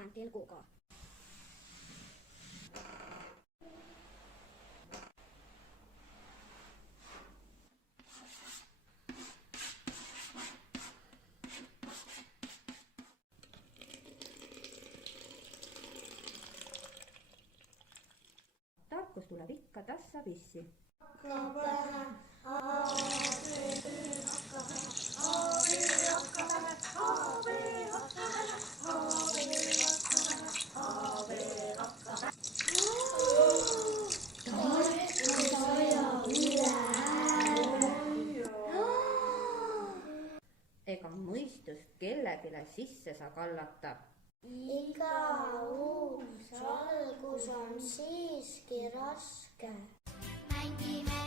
lähen pilguga. Tarkus tuleb ikka tassapissi. Ega mõistust kellegile sisse saa kallata. Iga uus algus on siiski raske. Mängime